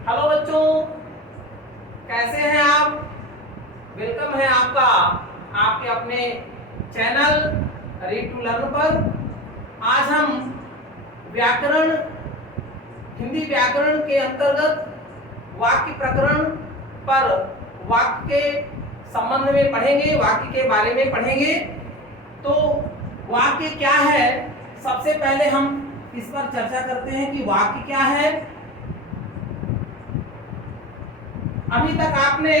Hello बच्चों, कैसे हैं आप? वेलकम है आपका आपके अपने चैनल रीड टू लर्न पर। आज हम व्याकरण, हिंदी व्याकरण के अंतर्गत वाक्य प्रकरण पर वाक्य के संबंध में पढ़ेंगे, वाक्य के बारे में पढ़ेंगे। तो वाक्य क्या है, सबसे पहले हम इस पर चर्चा करते हैं कि वाक्य क्या है। अभी तक आपने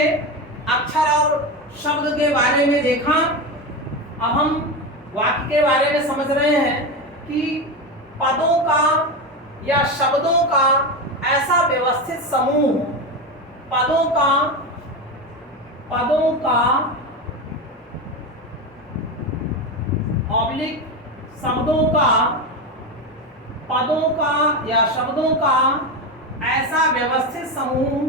अक्षर और शब्द के बारे में देखा। अब हम वाक्य के बारे में समझ रहे हैं कि पदों का या शब्दों का ऐसा व्यवस्थित समूह, पदों ऑब्लिक शब्दों का, पदों का या शब्दों का ऐसा व्यवस्थित समूह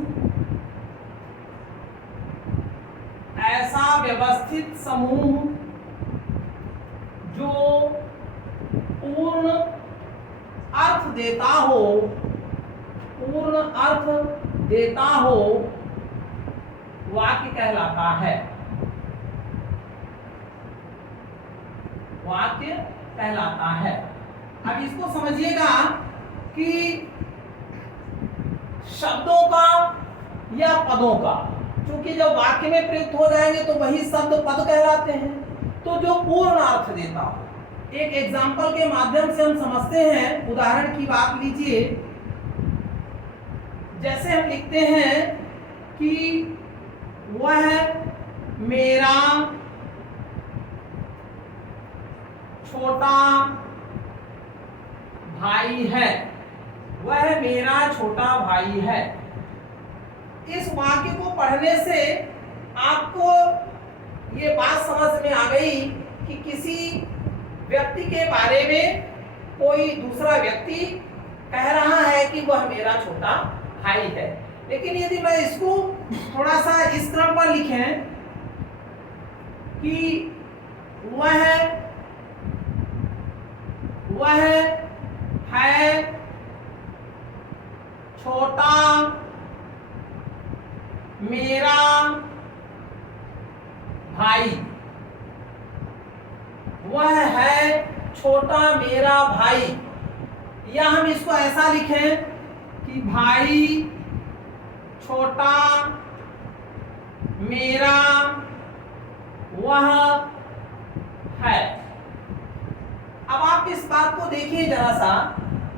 जो पूर्ण अर्थ देता हो, वाक्य कहलाता है। वाक्य कहलाता है। अब इसको समझिएगा कि शब्दों का या पदों का, क्योंकि जब वाक्य में प्रयुक्त हो जाएंगे तो वही शब्द पद कहलाते हैं। तो जो पूर्ण अर्थ देता हो, एक एग्जाम्पल के माध्यम से हम समझते हैं। उदाहरण की बात लीजिए, जैसे हम लिखते हैं कि वह मेरा छोटा भाई है। वह मेरा छोटा भाई है। इस वाक्य को पढ़ने से आपको ये बात समझ में आ गई कि किसी व्यक्ति के बारे में कोई दूसरा व्यक्ति कह रहा है कि वह मेरा छोटा भाई है। लेकिन यदि मैं इसको थोड़ा सा इस क्रम पर लिखें कि वह है छोटा मेरा भाई, वह है छोटा मेरा भाई, या हम इसको ऐसा लिखें कि भाई छोटा मेरा वह है। अब आप इस बात को देखिए जरा सा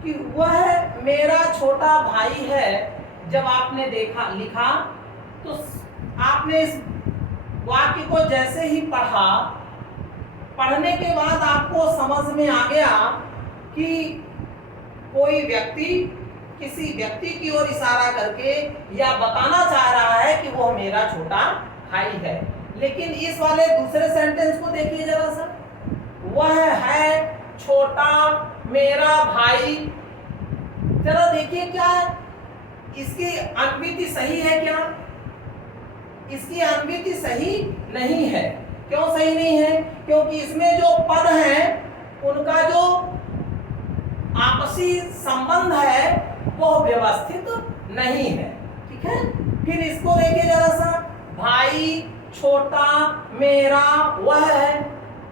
कि वह मेरा छोटा भाई है। जब आपने लिखा तो आपने इस वाक्य को जैसे ही पढ़ा, पढ़ने के बाद आपको समझ में आ गया कि कोई व्यक्ति किसी व्यक्ति की ओर इशारा करके या बताना चाह रहा है कि वह मेरा छोटा भाई है। लेकिन इस वाले दूसरे सेंटेंस को देखिए जरा सा, वह है छोटा मेरा भाई। जरा देखिए क्या इसकी अन्विति सही है क्या? इसकी अन्विति सही नहीं है। क्यों सही नहीं है? क्योंकि इसमें जो पद हैं उनका जो आपसी संबंध है वो व्यवस्थित नहीं है। ठीक है, फिर इसको देखिए जरा सा, भाई छोटा मेरा वह है,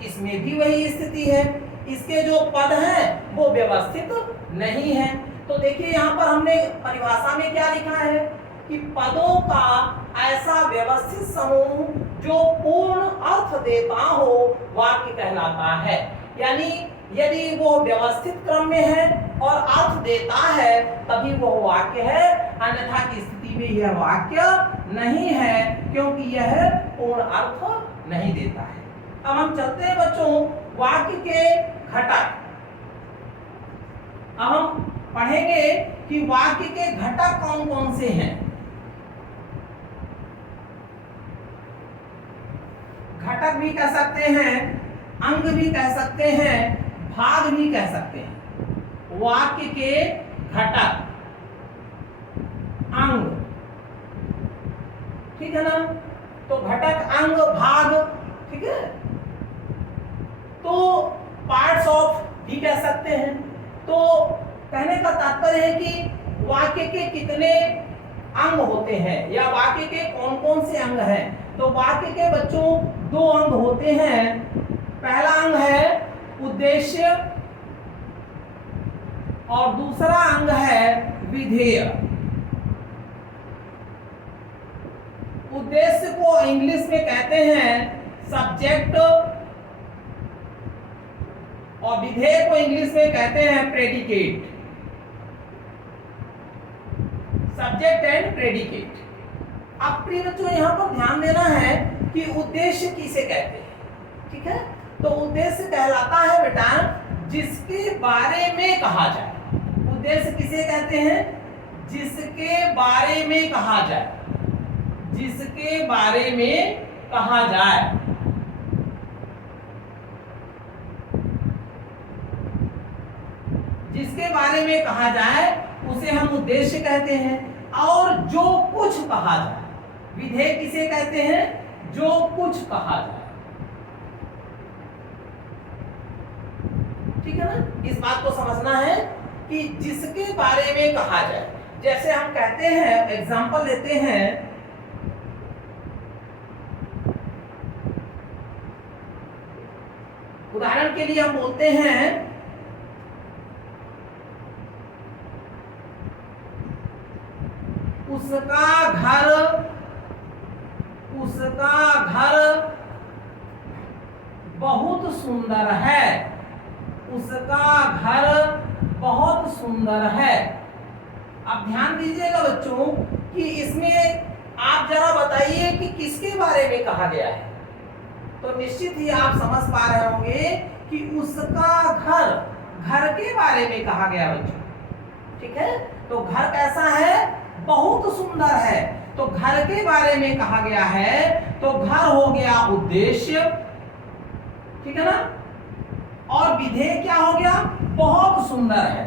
इसमें भी वही स्थिति है। इसके जो पद हैं वो व्यवस्थित नहीं है। तो देखिए यहाँ पर हमने परिभाषा में क्या लिखा है कि पदों का ऐसा व्यवस्थित समूह जो पूर्ण अर्थ देता हो, वाक्य कहलाता है। यानी यदि वो व्यवस्थित क्रम में है और अर्थ देता है तभी वो वाक्य है, अन्यथा की स्थिति में यह वाक्य नहीं है, क्योंकि यह पूर्ण अर्थ नहीं देता है। अब हम चलते हैं बच्चों वाक्य के घटक। अब हम पढ़ेंगे कि वाक्य के घटक कौन कौन से हैं। घटक भी कह सकते हैं, अंग भी कह सकते हैं, भाग भी कह सकते हैं। वाक्य के घटक, अंग, ठीक है ना? तो घटक, अंग, भाग, ठीक है। तो पार्ट्स ऑफ भी कह सकते हैं। तो कहने का तात्पर्य है कि वाक्य के कितने अंग होते हैं या वाक्य के कौन कौन से अंग हैं, तो वाक्य के बच्चों दो अंग होते हैं। पहला अंग है उद्देश्य और दूसरा अंग है विधेय। उद्देश्य को इंग्लिश में कहते हैं सब्जेक्ट और विधेय को इंग्लिश में कहते हैं प्रेडिकेट। Subject and predicate. अब प्रिय बच्चों यहां पर ध्यान देना है कि उद्देश्य किसे कहते हैं, ठीक है। तो उद्देश्य कहलाता है बेटा जिसके बारे में कहा जाए। उद्देश्य किसे कहते हैं, जिसके बारे में कहा जाए, जिसके बारे में कहा जाए। जिसके बारे में कहा जाए उसे हम उद्देश्य कहते हैं। और जो कुछ कहा जाए, विधेय किसे कहते हैं, जो कुछ कहा जाए, ठीक है ना। इस बात को समझना है कि जिसके बारे में कहा जाए। जैसे हम कहते हैं, एग्जांपल लेते हैं, उदाहरण के लिए हम बोलते हैं उसका घर बहुत सुंदर है। उसका घर बहुत सुंदर है। अब ध्यान दीजिएगा बच्चों कि इसमें आप जरा बताइए कि किसके बारे में कहा गया है। तो निश्चित ही आप समझ पा रहे होंगे कि उसका घर के बारे में कहा गया बच्चों, ठीक है। तो घर कैसा है, बहुत सुंदर है। तो घर के बारे में कहा गया है, तो घर हो गया उद्देश्य, ठीक है ना। और विधेय क्या हो गया, बहुत सुंदर है,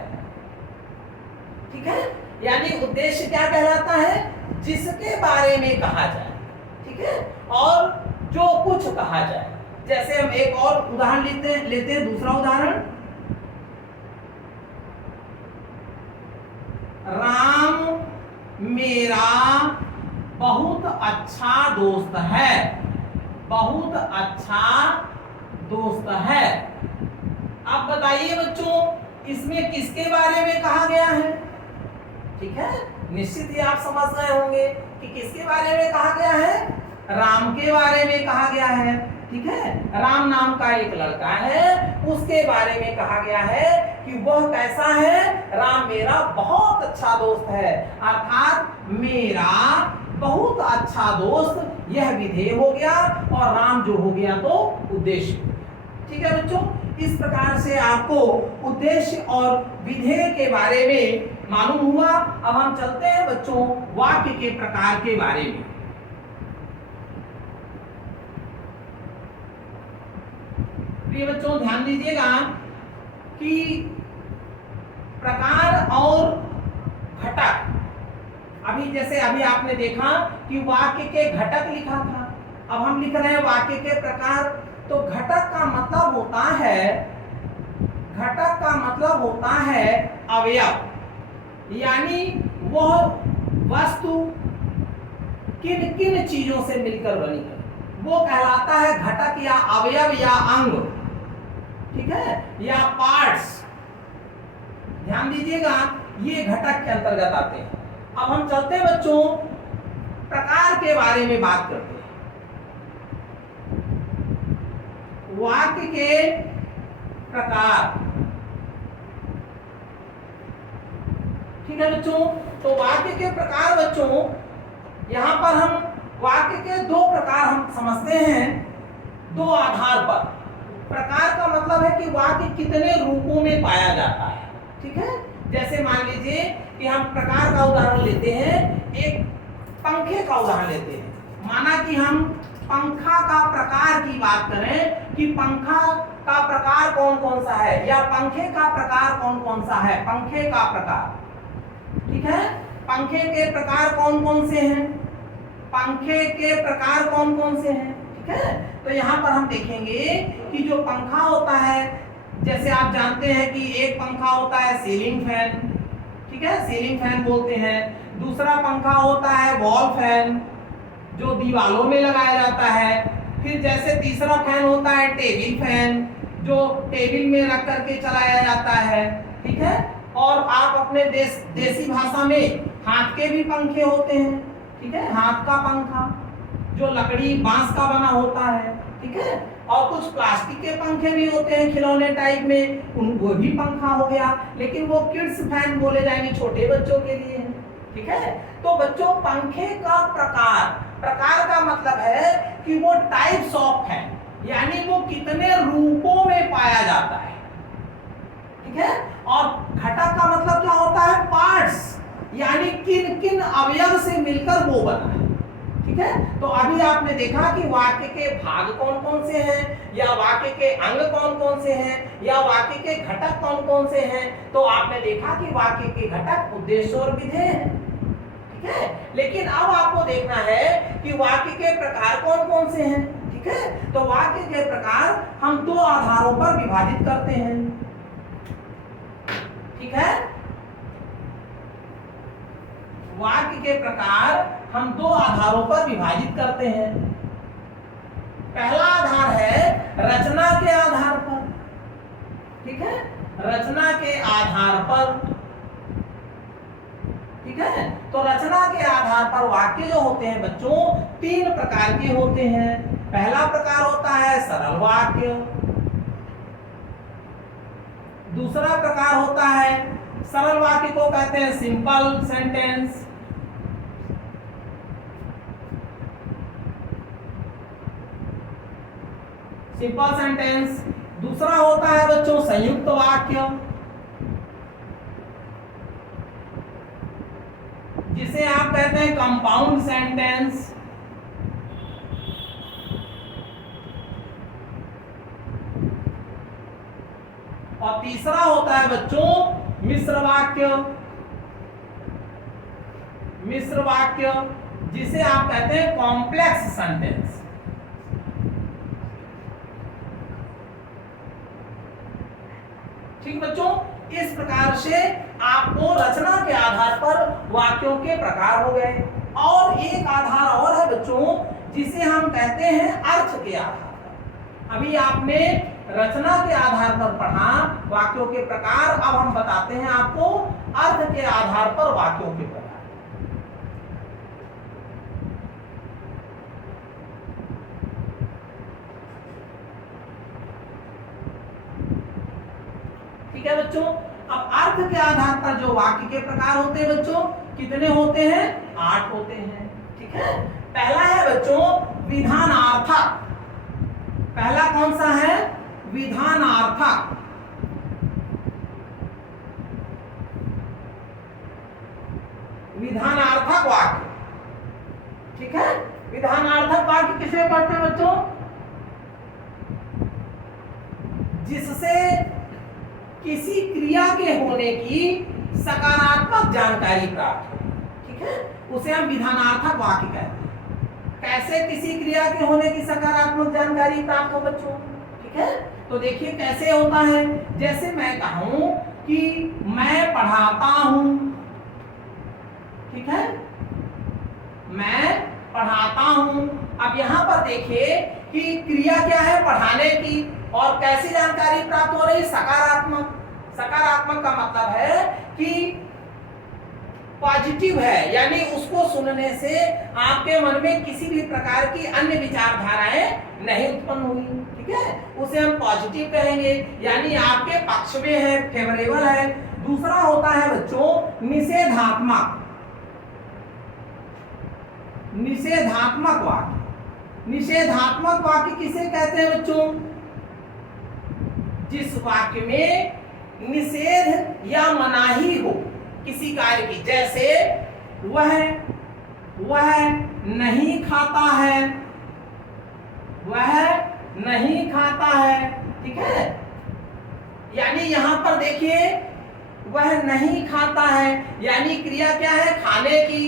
ठीक है। यानी उद्देश्य क्या कहलाता है, जिसके बारे में कहा जाए, ठीक है, और जो कुछ कहा जाए। जैसे हम एक और उदाहरण लेते हैं दूसरा उदाहरण, राम मेरा बहुत अच्छा दोस्त है। बहुत अच्छा दोस्त है। अब बताइए बच्चों इसमें किसके बारे में कहा गया है, ठीक है। निश्चित ही आप समझ रहे होंगे कि किसके बारे में कहा गया है, राम के बारे में कहा गया है, ठीक है। राम नाम का एक लड़का है, उसके बारे में कहा गया है कि वह कैसा है, राम मेरा बहुत अच्छा दोस्त है। अर्थात मेरा बहुत अच्छा दोस्त, यह विधेय हो गया और राम जो हो गया तो उद्देश्य, ठीक है बच्चों। इस प्रकार से आपको उद्देश्य और विधेय के बारे में मालूम हुआ। अब हम चलते हैं बच्चों वाक्य के प्रकार के बारे में। प्रिय बच्चों ध्यान दीजिएगा कि प्रकार और घटक, अभी आपने देखा कि वाक्य के घटक लिखा था, अब हम लिख रहे हैं वाक्य के प्रकार। तो घटक का मतलब होता है अवयव, यानी वह वस्तु किन किन चीजों से मिलकर बनी है, वो कहलाता है घटक या अवयव या अंग, ठीक है, या पार्ट्स। ध्यान दीजिएगा ये घटक के अंतर्गत आते हैं। अब हम चलते हैं बच्चों प्रकार के बारे में बात करते हैं। वाक्य के प्रकार, ठीक है बच्चों। तो वाक्य के प्रकार बच्चों, यहां पर हम वाक्य के दो प्रकार हम समझते हैं, दो आधार पर। प्रकार का मतलब है कि वाक्य कितने रूपों में पाया जाता है, ठीक है। जैसे मान लीजिए कि हम प्रकार का उदाहरण लेते हैं, एक पंखे का उदाहरण लेते हैं। माना कि हम पंखा का प्रकार की बात करें कि पंखा का प्रकार कौन कौन सा है, या पंखे का प्रकार कौन कौन सा है, पंखे का प्रकार, ठीक है। पंखे के प्रकार कौन कौन से हैं, पंखे के प्रकार कौन कौन से हैं, ठीक है। तो यहाँ पर हम देखेंगे कि जो पंखा होता है, जैसे आप जानते हैं कि एक पंखा होता है सीलिंग फैन, ठीक है, सीलिंग फैन बोलते हैं। दूसरा पंखा होता है वॉल फैन, जो दीवारों में लगाया जाता है। फिर जैसे तीसरा फैन होता है टेबल फैन, जो टेबल में रख करके चलाया जाता है, ठीक है। और आप अपने देसी भाषा में हाथ के भी पंखे होते हैं, ठीक है, हाथ का पंखा जो लकड़ी बांस का बना होता है, ठीक है। और कुछ प्लास्टिक के पंखे भी होते हैं खिलौने टाइप में, वो भी पंखा हो गया, लेकिन वो किड्स फैन बोले जाएंगे, छोटे बच्चों के लिए है, ठीक है। तो बच्चों पंखे का प्रकार, प्रकार का मतलब है कि वो टाइप्स ऑफ है, यानी वो कितने रूपों में पाया जाता है, ठीक है। और घटक का मतलब क्या होता है, पार्ट्स, यानी किन किन अवयव से मिलकर वो बना है, ठीक है। तो अभी आपने देखा कि वाक्य के भाग कौन कौन से हैं, या वाक्य के अंग कौन कौन से हैं, या वाक्य के घटक कौन कौन से हैं। तो आपने देखा कि वाक्य के घटक उद्देश्य और विधेय हैं, ठीक है। लेकिन अब आपको देखना है कि वाक्य के प्रकार कौन कौन से हैं, ठीक है। तो वाक्य के प्रकार हम दो आधारों पर विभाजित करते हैं, ठीक है। वाक्य के प्रकार हम दो आधारों पर विभाजित करते हैं। पहला आधार है रचना के आधार पर, ठीक है, रचना के आधार पर, ठीक है। तो रचना के आधार पर वाक्य जो होते हैं बच्चों तीन प्रकार के होते हैं। पहला प्रकार होता है सरल वाक्य, दूसरा प्रकार होता है, सरल वाक्य को कहते हैं सिंपल सेंटेंस, सिंपल सेंटेंस। दूसरा होता है बच्चों संयुक्त वाक्य, जिसे आप कहते हैं कंपाउंड सेंटेंस। और तीसरा होता है बच्चों मिश्र वाक्य, मिश्र वाक्य जिसे आप कहते हैं कॉम्प्लेक्स सेंटेंस। ठीक बच्चों, इस प्रकार से आपको रचना के आधार पर वाक्यों के प्रकार हो गए। और एक आधार और है बच्चों जिसे हम कहते हैं अर्थ के आधार पर। अभी आपने रचना के आधार पर पढ़ा वाक्यों के प्रकार, अब हम बताते हैं आपको अर्थ के आधार पर वाक्यों के प्रकार। ठीक है बच्चों, अब अर्थ के आधार पर जो वाक्य के प्रकार होते हैं बच्चों कितने होते हैं, 8 होते हैं। ठीक है, पहला है बच्चों विधानार्थक। पहला कौन सा है, विधानार्थक। विधानार्थक वाक्य। ठीक है, विधानार्थक वाक्य किसे कहते हैं बच्चों, जिससे किसी क्रिया के होने की सकारात्मक जानकारी प्राप्त हो। ठीक है, उसे हम विधानार्थक वाक्य कहते हैं। कैसे किसी क्रिया के होने की सकारात्मक जानकारी प्राप्त हो बच्चों, ठीक है, तो देखिए कैसे होता है। जैसे मैं कहूं कि मैं पढ़ाता हूं, ठीक है, मैं पढ़ाता हूं। अब यहां पर देखिए कि क्रिया क्या है, पढ़ाने की, और कैसी जानकारी प्राप्त हो रही, सकारात्मक। सकारात्मक का मतलब है कि पॉजिटिव है, यानी उसको सुनने से आपके मन में किसी भी प्रकार की अन्य विचारधाराएं नहीं उत्पन्न हुई। ठीक है, उसे हम पॉजिटिव कहेंगे, यानी आपके पक्ष में है, फेवरेबल है। दूसरा होता है बच्चों निषेधात्मक। निषेधात्मक वाक्य। निषेधात्मक वाक्य किसे कहते हैं बच्चों, जिस वाक्य में निषेध या मनाही हो किसी कार्य की। जैसे वह नहीं खाता है, वह नहीं खाता है। ठीक है, यानी यहां पर देखिए वह नहीं खाता है, यानी क्रिया क्या है, खाने की,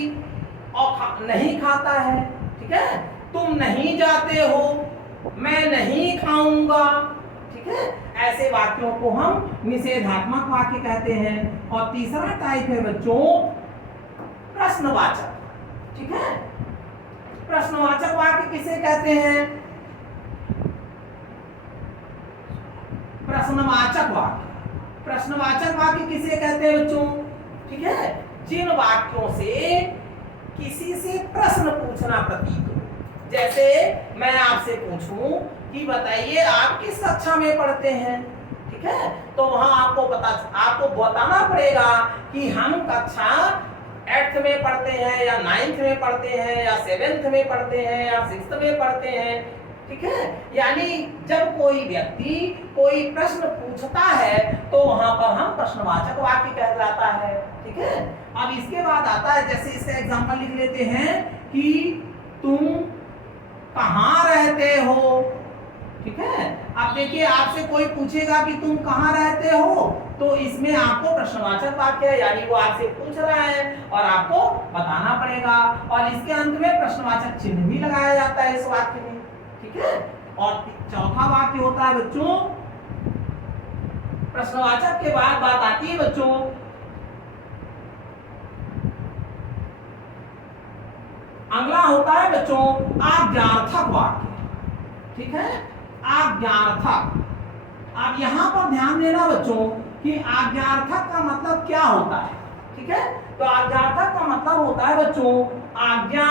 और नहीं खाता है। ठीक है, तुम नहीं जाते हो, मैं नहीं खाऊंगा। ठीक है, ऐसे वाक्यों को हम निषेधात्मक वाक्य कहते हैं। और तीसरा टाइप है बच्चों प्रश्नवाचक। ठीक है, प्रश्नवाचक वाक्य किसे कहते हैं? प्रश्नवाचक वाक्य। प्रश्नवाचक वाक्य किसे कहते हैं बच्चों? ठीक है, जिन वाक्यों से किसी से प्रश्न पूछना प्रतीत हो। जैसे मैं आपसे पूछूं कि बताइए आप किस कक्षा में पढ़ते हैं, ठीक है, तो वहां आपको बताना पड़ेगा कि हम कक्षा 8th में पढ़ते हैं या 9th में पढ़ते हैं या 7th में पढ़ते हैं या 6th में पढ़ते हैं। ठीक है, यानी जब कोई व्यक्ति कोई प्रश्न पूछता है तो वहां पर हम प्रश्नवाचक वाक्य कहलाता है। ठीक है, अब इसके बाद आता है, जैसे इसका एग्जांपल लिख लेते हैं कि तुम कहाँ रहते हो। ठीक है, अब देखिए आपसे कोई पूछेगा कि तुम कहाँ रहते हो, तो इसमें आपको प्रश्नवाचक वाक्य है, यानी वो आपसे पूछ रहा है और आपको बताना पड़ेगा, और इसके अंत में प्रश्नवाचक चिन्ह भी लगाया जाता है इस वाक्य में। ठीक है, और चौथा वाक्य होता है बच्चों, प्रश्नवाचक के बाद बात आती है बच्चों अगला होता है बच्चों आज्ञार्थक वाक्य। ठीक है, आज्ञार्थक। अब यहां पर ध्यान देना बच्चों कि आज्ञार्थक का मतलब क्या होता है। ठीक है, तो आज्ञार्थक का मतलब होता है बच्चों आज्ञा,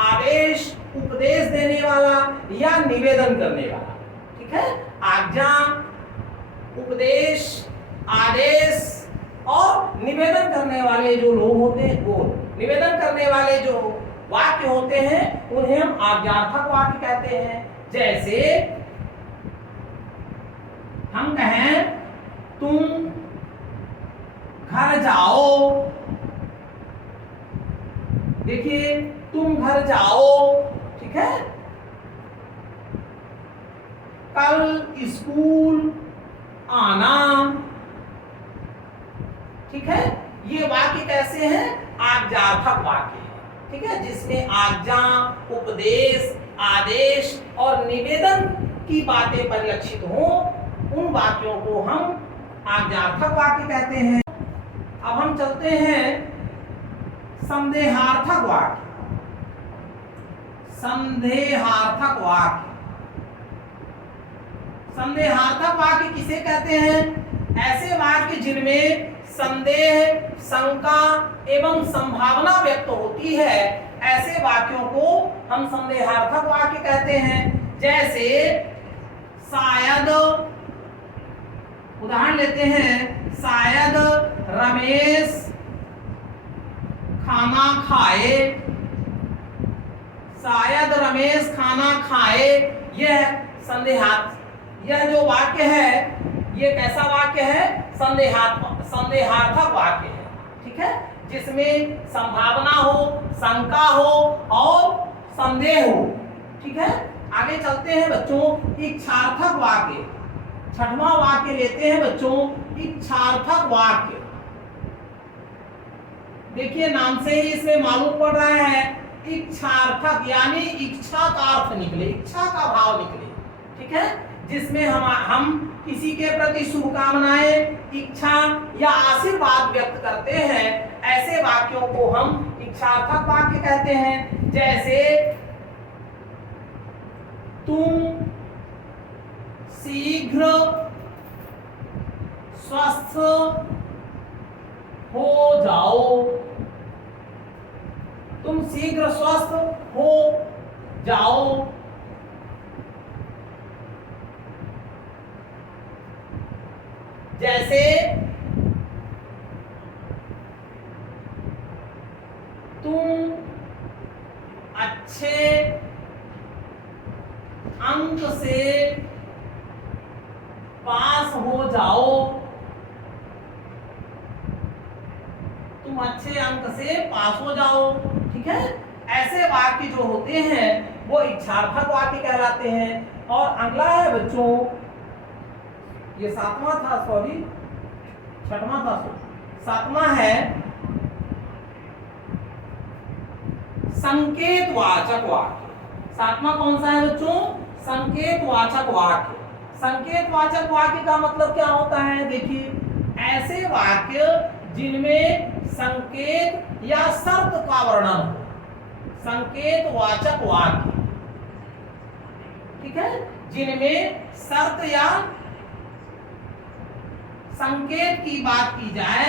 आदेश, उपदेश देने वाला या निवेदन करने वाला। ठीक है, आज्ञा, उपदेश, आदेश और निवेदन करने वाले जो लोग होते हैं, वो निवेदन करने वाले जो वाक्य होते हैं उन्हें हम आज्ञार्थक वाक्य कहते हैं। जैसे हम कहें तुम घर जाओ, देखिए तुम घर जाओ। ठीक है, कल स्कूल आना। ठीक है, ये वाक्य कैसे हैं? आज्ञार्थक वाक्य। ठीक है, जिसमें आज्ञा, उपदेश, आदेश और निवेदन की बातें परिलक्षित हो, उन वाक्यों को हम आज्ञार्थक वाक्य कहते हैं। अब हम चलते हैं संदेहार्थक वाक्य। संदेहार्थक वाक्य। संदेहार्थक वाक्य किसे कहते हैं? ऐसे वाक्य जिनमें संदेह, शंका एवं संभावना व्यक्त होती है, ऐसे वाक्यों को हम संदेहार्थक वाक्य कहते हैं। जैसे शायद, उदाहरण लेते हैं, शायद रमेश खाना खाए। शायद रमेश खाना खाए, यह यह जो वाक्य है ये कैसा वाक्य है? संदेहार्थक वाक्य है। ठीक है, जिसमें संभावना हो, शंका हो और संदेह हो। ठीक है, आगे चलते हैं बच्चों इच्छार्थक वाक्य। छठवां वाक्य लेते हैं बच्चों इच्छार्थक वाक्य। देखिए नाम से ही इसमें मालूम पड़ रहा है इच्छार्थक, यानी इच्छा का अर्थ निकले, इच्छा का भाव निकले। ठीक है, जिसमें हम किसी के प्रति शुभकामनाएं, इच्छा या आशीर्वाद व्यक्त करते हैं, ऐसे वाक्यों को हम इच्छार्थक वाक्य कहते हैं। जैसे तुम शीघ्र स्वस्थ हो जाओ। तुम शीघ्र स्वस्थ हो जाओ। जैसे तुम अच्छे अंक से पास हो जाओ। तुम अच्छे अंक से पास हो जाओ। ठीक है, ऐसे वाक्य जो होते हैं वो इच्छार्थक वाक्य कहलाते हैं। और अगला है बच्चों, ये सातवां था, सॉरी छठवां था, सातवां है संकेतवाचक वाक्य। सातवां कौन सा है बच्चों? संकेतवाचक वाक्य। संकेतवाचक वाक्य का मतलब क्या होता है? देखिए ऐसे वाक्य जिनमें संकेत या शर्त का वर्णन हो, संकेतवाचक वाक्य, ठीक है, जिनमें शर्त या संकेत की बात की जाए,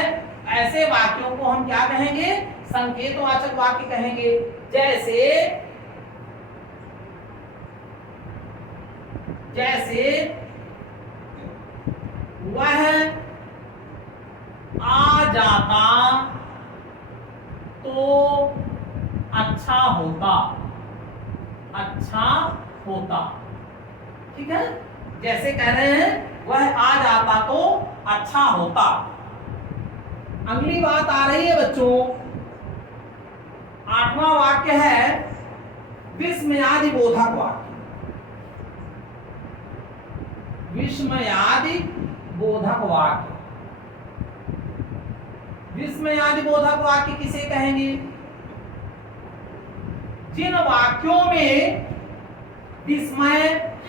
ऐसे वाक्यों को हम क्या कहेंगे, संकेतवाचक वाक्य कहेंगे। जैसे वह आ जाता तो अच्छा होता, अच्छा होता, ठीक है, जैसे कह रहे हैं वह आ जाता तो अच्छा होता। अगली बात आ रही है बच्चों, 8वां वाक्य है विस्मयादि बोधक वाक्य। विस्मयादि बोधक वाक्य, विस्मयादि बोधक वाक्य किसे कहेंगे, जिन वाक्यों में विस्मय,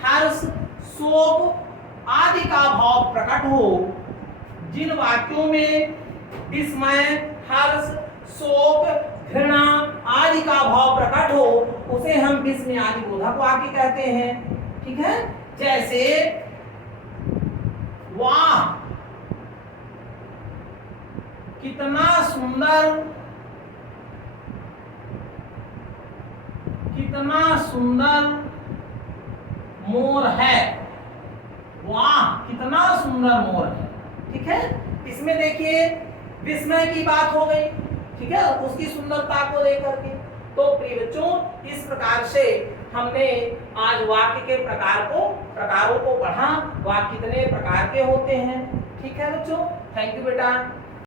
हर्ष, शोक आदि का भाव प्रकट हो, जिन वाक्यों में विस्मय, हर्ष, शोक, घृणा आदि का भाव प्रकट हो, उसे हम विस्मयादि बोधक वाक्य कहते हैं, ठीक है। जैसे वाह कितना सुंदर, कितना सुंदर मोर है, वाह कितना सुंदर मोर है, ठीक है। इसमें देखिए विस्मय की बात हो गई, ठीक है, उसकी सुंदरता को लेकर के। तो प्रिय बच्चों, इस प्रकार से हमने आज वाक्य के प्रकारों को पढ़ा, वाक्य कितने प्रकार के होते हैं, ठीक है बच्चों। थैंक यू बेटा।